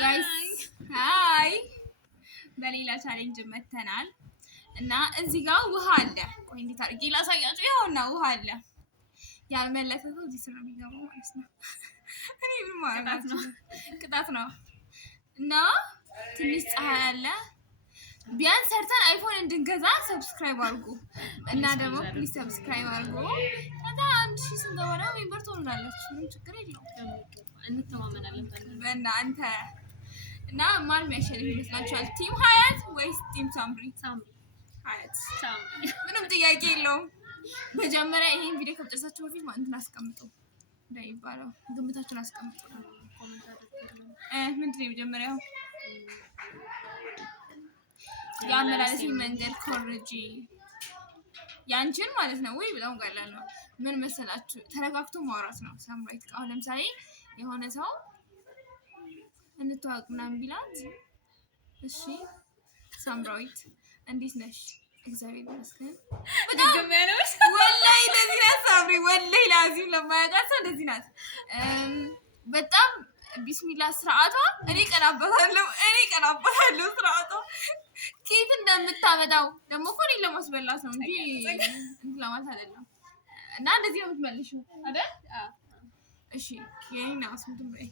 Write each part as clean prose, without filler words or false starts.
ጋይስ ሃይ በሌላ ቻሌንጅ መተናል እና እዚህ ጋር ውሃ አለ። ቆይ እንዴት አድርጌ ላሳያችሁ? ይኸውና ውሃ አለ። ያልመለሰ ሰው እዚህ ስር ነው የሚገባው ማለት ነው። እኔ ምን ማለት ነው? ቅጣት ነው እና ትንሽ ፀሐይ አለ። ቢያንስ ሰርተን አይፎን እንድንገዛ ሰብስክራይብ አድርጉ እና ደግሞ ፕሊዝ ሰብስክራይብ አድርጉ። ከዛ 1000 ስንገባ ነው ሜምበር ትሆናላችሁ። ምንም ችግር የለውም። እንተማመናለን በእናንተ እና ማን የሚያሸንፍ ይመስላችኋል? ቲም ሀያት ወይስ ቲም ሳምሪ? ሀያት። ምንም ጥያቄ የለውም። መጀመሪያ ይሄን ቪዲዮ ከጨረሳችሁ በፊት እንትን አስቀምጡ እንደሚባለው ግምታችሁን አስቀምጡ። ምንድን ነው የመጀመሪያው? የአመላለስ መንገድ ኮርጂ ያንቺን ማለት ነው ወይ? በጣም ቀላል ነው። ምን መሰላችሁ? ተረጋግቶ ማውራት ነው። ሳምራይት አሁን ለምሳሌ የሆነ ሰው እንተዋወቅ ምናምን ቢላት፣ እሺ ሳምራዊት እንዴት ነሽ? እግዚአብሔር ይመስገን በጣም ገመያለሽ። ወላሂ እንደዚህ ናት ሳምሪ። ወላሂ ላዚም ለማያውቃት ሰው እንደዚህ ናት። በጣም ቢስሚላ ስርዓቷ እኔ ቀናበታለሁ ስርዓቷ ኬት እንደምታመጣው ደግሞ እኮ እኔን ለማስበላት ነው እንጂ እንትን ለማለት አይደለም። እና እንደዚህ ነው የምትመልሺው አይደል? እሺ የኔን አስምቱም በይ።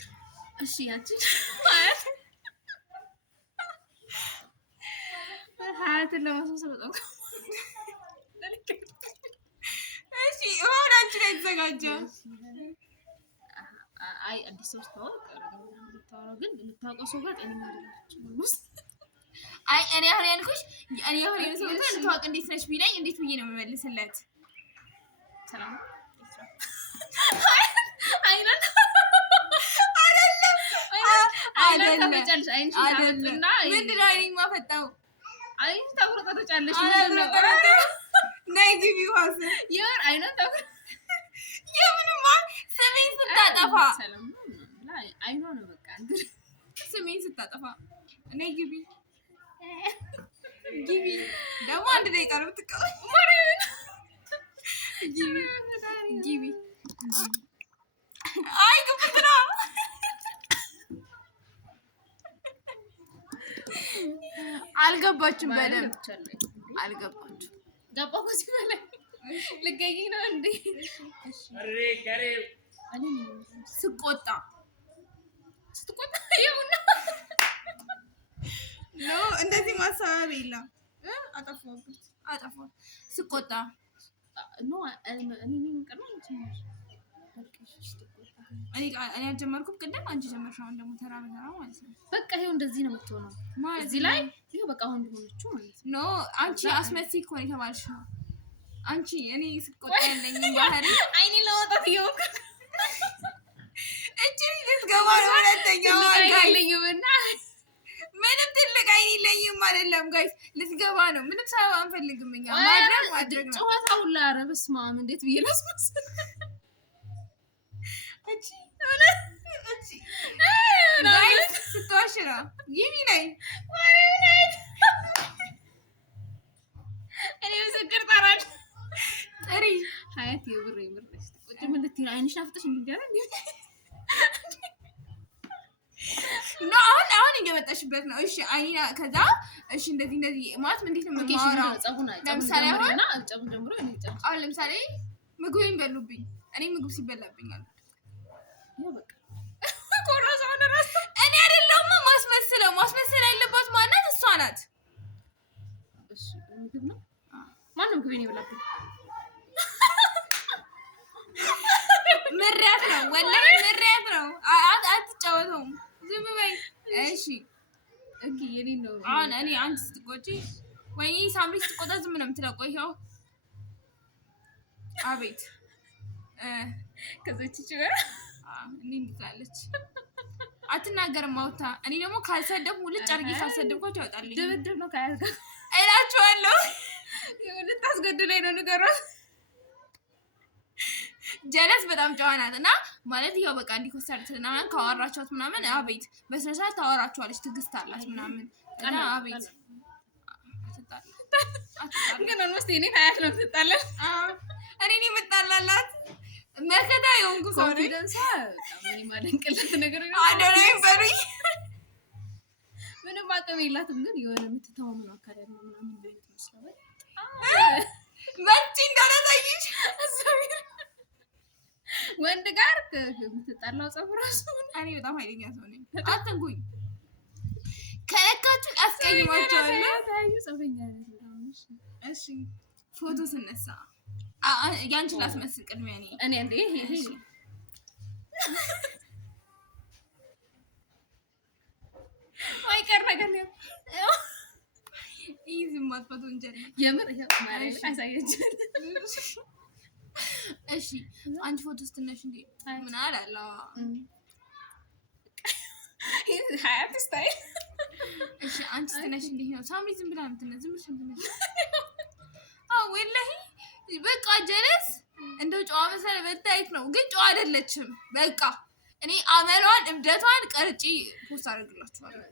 እሺ ያቺ ሀያትን ለማስመሰል በጣም እሺ አሁን አንቺ ላይ ተዘጋጀ። አይ አዲስ ሰው ታውቅ ግን የምታውቀው ሰው ጋር ጤነኛ አይደለች። አይ እኔ አሁን ያልኩሽ እኔ አሁን የሰው ጋር ልታውቅ እንዴት ነሽ ቢለኝ እንዴት ብዬ ነው የምመልስለት? ሰላም አይነት አይደለም ምንድን ነው አይኔን ማፈጣው? አይን ታውረጣለሽ ምንድን ነው? ነይ ግቢ ዋስ የር አይነት ታውረ የምንማ ስሜን ስታጠፋ አይኗ ነው በቃ ስሜን ስታጠፋ ነይ ግቢ ደግሞ አንድ ደቂቃ ነው የምትቀበል። ግቢ አይ ግብት ነው አልገባችም። በደንብ አልገባችም። ገባሁ ከዚህ በላይ ልገኝ ነው እንዴ? ስቆጣ ይሁን ነው እንደዚህ ማሳበብ የለም። አጠፋሁ ስቆጣ ነው እኔ አልጀመርኩም። ቅድም አንቺ ጀመርሽ። አሁን ደግሞ ተራ በተራ ማለት ነው። በቃ ይሄው እንደዚህ ነው የምትሆነው ማለት እዚህ ላይ ይሄው በቃ አሁን ሆነችው ማለት ነው። አንቺ አስመሲል እኮ ነው የተባልሽው። አንቺ እኔ ስቆጣ ያለኝ ባህሪ አይኔ ለወጣት ይወቅ እቺ ልትገባ ነው ሁለተኛው አይለኝምና ምንም ትልቅ አይኔ ለይም አይደለም ጋይስ፣ ልትገባ ነው። ምንም ሰበብ አንፈልግም እኛ ማድረግ ነው። ጨዋታው ላረ በስማም እንዴት ብዬ ላስመስል እቺ ጋይስ ስትዋሽ ነው ይሚ ነኝ እኔ ምስክር ጠራል ጥሪ ሀያት የብር ነሽ ቁጭ ምን ልትይ አይንሽ አፍጥሽ እንዲያለ ኖ አሁን እየመጣሽበት ነው። እሺ አይና ከዛ እሺ እንደዚህ ማለት እንዴት ነው የማወራው? ለምሳሌ አሁን ለምሳሌ ምግቤን በሉብኝ፣ እኔ ምግብ ሲበላብኝ አለ ነው በቃ ኮራዛውን ራስ እኔ አይደለሁም ማስመሰል ያለባት ማናት? እሷ ናት። እሺ ምግብ ነው ማን ነው ምግቤን ይበላብኝ? ምሪያት ነው ወላሂ ምሪያት ነው። አትጫወተውም ዝም በይ እሺ። እንኪ የኔ ነው አሁን እኔ አንቺ ስትቆጪ ወይ ሳምሪ ስትቆጣ ዝም ነው የምትለው። ቆይው አቤት ከዛች ችግር እኔ እንድትላለች አትናገርም ማውታ። እኔ ደግሞ ካልሰደብኩ ልጭ አድርጌ ካልሰደብኳቸው ያወጣልኝ ድብድብ ነው ካያልጋ እላችኋለሁ። ልታስገድለኝ ነው ንገሯት። ጀለስ በጣም ጨዋ ናት እና ማለት ይኸው በቃ እንዲኮሰርትና ካወራቻት ምናምን አቤት በስነ ስርዓት ታወራቸዋለች። ትዕግስት አላት ምናምን እና አቤት ግን ኦልሞስት እኔ ሀያት ነው ትጣላል። እኔ ነኝ የምጣላላት መከታ የሆንኩ ሰው ነኝ። ኮንፊደንስ በጣም እኔ ማደንቅለት ነገር ነው። አዶናይ በሩኝ አቅም የላትም ግን የሆነ የምትተማመነው አካል ያለው ምናምን ማለት መስለው መቼ እንዳላሳይሽ ወንድ ጋር የምትጣላው ፀጉር ራሱ እኔ በጣም ኃይለኛ ሰው ነኝ። አትንኩኝ። ከለካችሁ አስቀይማቸዋለሁ። ታዩ ፀጉኛ ነው። እሺ ፎቶ ስነሳ ያንቺን ላስመስል ቅድሚያ እኔ እንዴ ይሄ ማይቀር ነገር ነው። ይሄ ማጥፋት ወንጀል ነው የምር ይሄ ማለት አሳየችኝ። እሺ አንቺ ፎቶ ስትነሽ እንዴ ምን አላላ ሀያት ስታይል እሺ አንቺ ስትነሽ እንዴ ነው ሳምሪ ዝም ብላ ምትነሽ ዝም ብለሽ ምትነሽ ወላሂ በቃ ጀለስ እንደው ጨዋ መሰለ በታይት ነው ግን ጨዋ አይደለችም። በቃ እኔ አመሏን እብደቷን ቀርጪ ፖስት አድርግላችኋለሁ።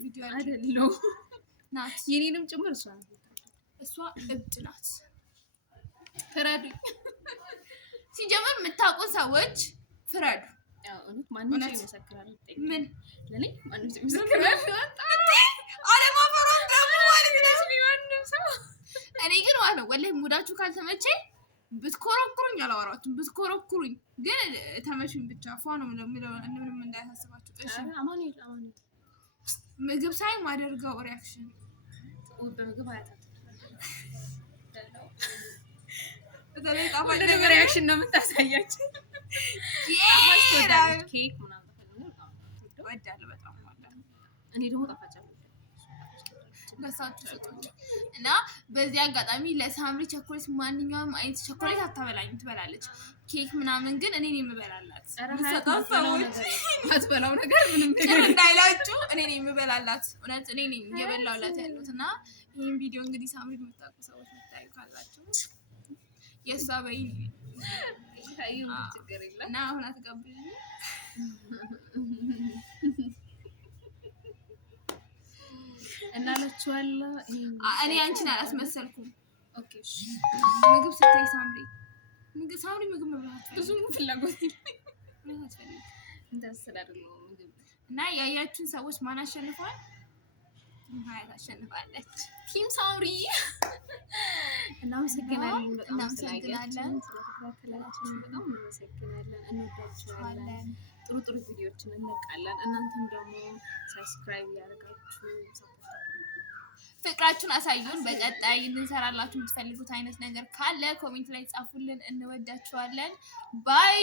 ቪዲዮ አይደለው ናት የኔንም ጭምር እሷ እብድ ናት። ፍረዱኝ። ሲጀምር የምታውቁ ሰዎች ፍረዱ። ማንም ሰው ይመሰክራል። ምን ለኔ ማንም ሰው ይመሰክራል። አለማፈሯን ደግሞ ማለት ነው። እኔ ግን ማለት ነው ወላሂ ሙዳችሁ ካልተመቼ ብትኮረኩሩኝ አላወራችሁም። ብትኮረኩሩኝ ግን ተመቹኝ ብቻ ፏ ነው ምንም እንዳያሳስባችሁ። እሺ አማኒ ምግብ ሳይ ማደርገው ሪአክሽን በምግብ አያታት በተለይ ጣፋጭ ሪአክሽን ነው የምታሳያችሁ። ኬክ ምናምን ወዳለ በጣም ወዳለ እኔ ደግሞ ጣፋጭ በሳችሁ ሰጡኝ እና በዚህ አጋጣሚ ለሳምሪ ቸኮሌት ማንኛውም አይነት ቸኮሌት አታበላኝ ትበላለች። ኬክ ምናምን ግን እኔ ነኝ የምበላላት። ሰጣው ሰዎች አትበላው ነገር ምንም ነገር እንዳይላችሁ እኔ ነኝ የምበላላት። እውነት እኔ ነኝ እየበላውላት ያለሁት እና ይሄን ቪዲዮ እንግዲህ ሳምሪ የምታውቁ ሰዎች ምታዩ ካላችሁ የሷ በይ ችግር የለም እና አሁን አትጋብዥ እናላችኋለሁ። እኔ አንቺን አላስመሰልኩም። ኦኬ እሺ ምግብ ስታይ ሳምሪ ምግብ መብላት ብዙ ፍላጎት የለኝም እንደሰላደለው ምግብ እና ያያችሁን ሰዎች ማን አሸንፏል? ሀያት አሸንፋለች። ቲም ሳምሪ እናመሰግናለን። በጣም እናመሰግናለን። ስለተከታተላችሁ በጣም እናመሰግናለን። እንወዳችኋለን። ጥሩ ቪዲዮዎችን እንለቃለን። እናንተም ደግሞ ሰብስክራይብ ያደርጋችሁ ፍቅራችሁን አሳዩን። በቀጣይ እንሰራላችሁ የምትፈልጉት አይነት ነገር ካለ ኮሜንት ላይ ጻፉልን። እንወዳችኋለን። ባይ